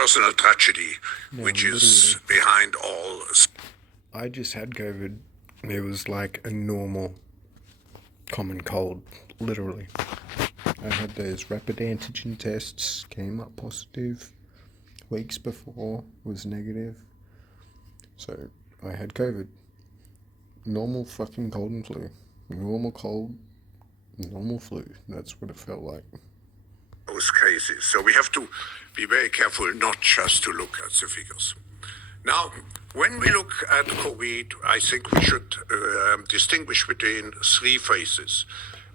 personal tragedy which is behind all. I just had COVID. It was like a normal common cold, literally. I had those rapid antigen tests, came up positive. Weeks before was negative. So I had COVID. Normal fucking cold and flu. Normal cold, normal flu. That's what it felt like. Those cases. So we have to be very careful not just to look at the figures. Now, when we look at COVID, I think we should distinguish between three phases.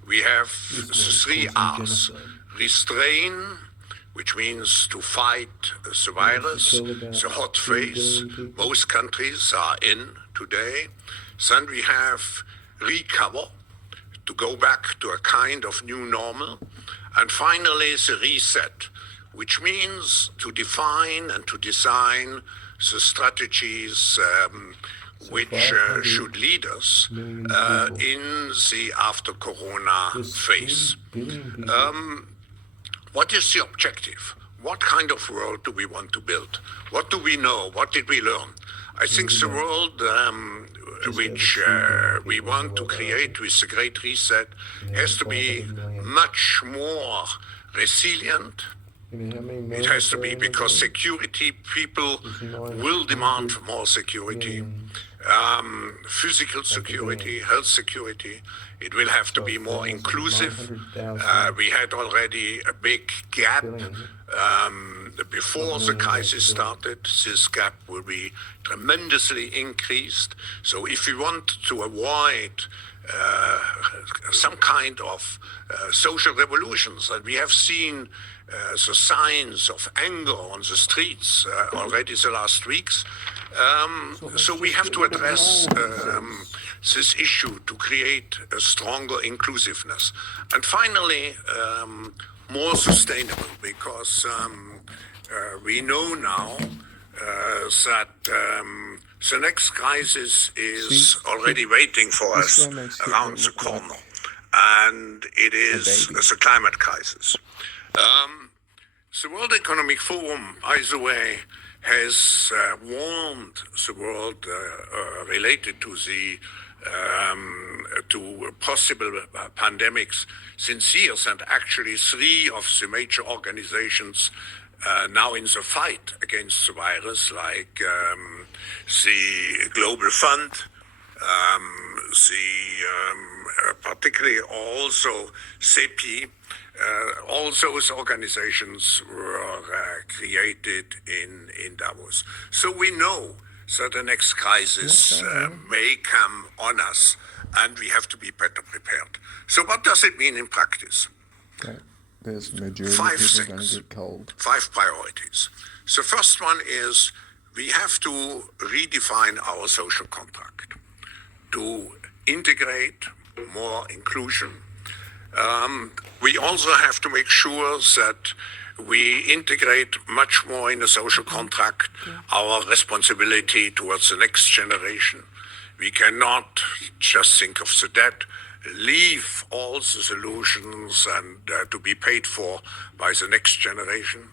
We have the three R's. Restrain, which means to fight the virus, the hot phase most countries are in today. Then we have recover, to go back to a kind of new normal. And finally, the reset, which means to define and to design the strategies which should lead us in the after-corona phase. What is the objective? What kind of world do we want to build? What do we know? What did we learn? I think the world which we want to create with the Great Reset has to be much more resilient. It has to be because security, people will demand more security, physical security, health security. It will have to be more inclusive. We had already a big gap before the crisis started. This gap will be tremendously increased. So if we want to avoid some kind of social revolutions, and we have seen the signs of anger on the streets already the last weeks. So we have to address this issue to create a stronger inclusiveness. And finally, more sustainable, because we know now that the next crisis is already waiting for us around the corner, and it is the climate crisis. The World Economic Forum, by the way, has warned the world related to the to possible pandemics since years, and actually three of the major organizations now in the fight against the virus, like the Global Fund, particularly also CEPI. All those organizations were created in Davos. So we know that the next crisis may come on us, and we have to be better prepared. So what does it mean in practice? There's a majority of people going to get cold. 5 priorities. The first one is we have to redefine our social contract to integrate more inclusion. We also have to make sure that we integrate much more in the social contract our responsibility towards the next generation. We cannot just think of the debt, leave all the solutions and to be paid for by the next generation.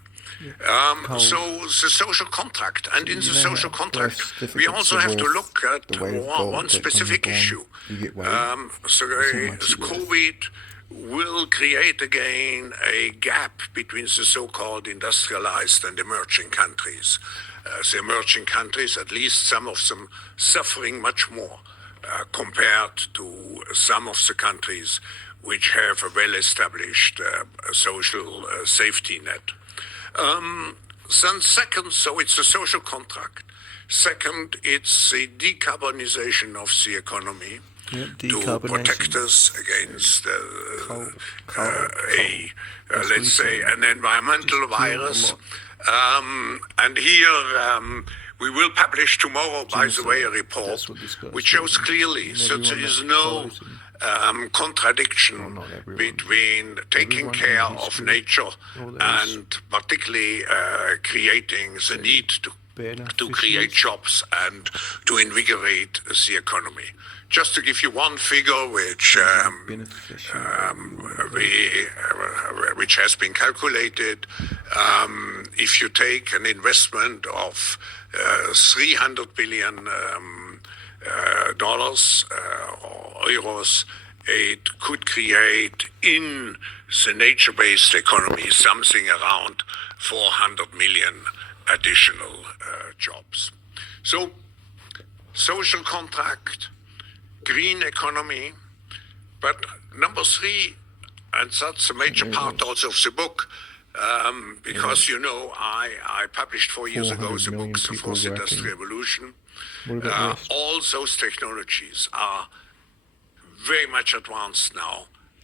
So the social contract, and in the social contract, we also have to look at one specific issue. COVID will create again a gap between the so-called industrialized and emerging countries. The emerging countries, at least some of them, suffering much more compared to some of the countries which have a well-established social safety net. Then second, so it's a social contract. Second, it's the decarbonization of the economy. To protect us against let's say, an environmental virus. And here we will publish tomorrow, by the way, a report which shows clearly that there is no contradiction between taking care of nature and particularly creating the need to create jobs and to invigorate the economy. Just to give you one figure which which has been calculated, if you take an investment of $300 billion dollars or euros, it could create in the nature-based economy something around 400 million additional jobs. So, social contract, green economy, but number three, and that's a major part also of the book, because you know I published 4 years ago 400 the million book, The people Fourth working. Industrial Revolution. What about the rest? All those technologies are very much advanced now,